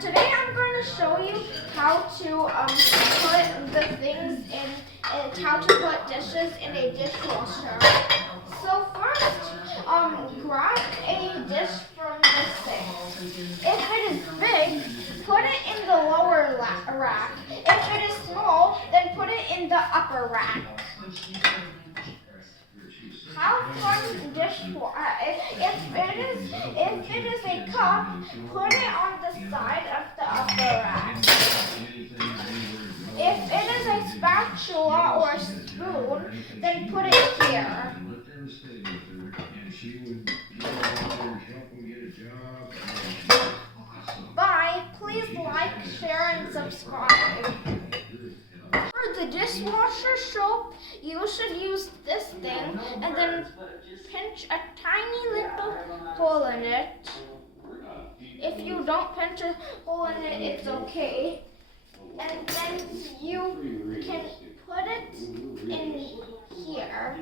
Today I'm going to show you how to put the things in, and how to put dishes in a dishwasher. So first, grab a dish from the sink. If it is big, put it in the lower rack. If it is small, then put it in the upper rack. Have fun dishwasher. If it is a cup, put it on the side of the upper rack. If it is a spatula or spoon, then put it here. Bye. Please like, share, and subscribe. For the dishwasher soap, you should use this thing and then pinch a tiny little hole in it. If you don't pinch a hole in it, it's okay. And then you can put it in here.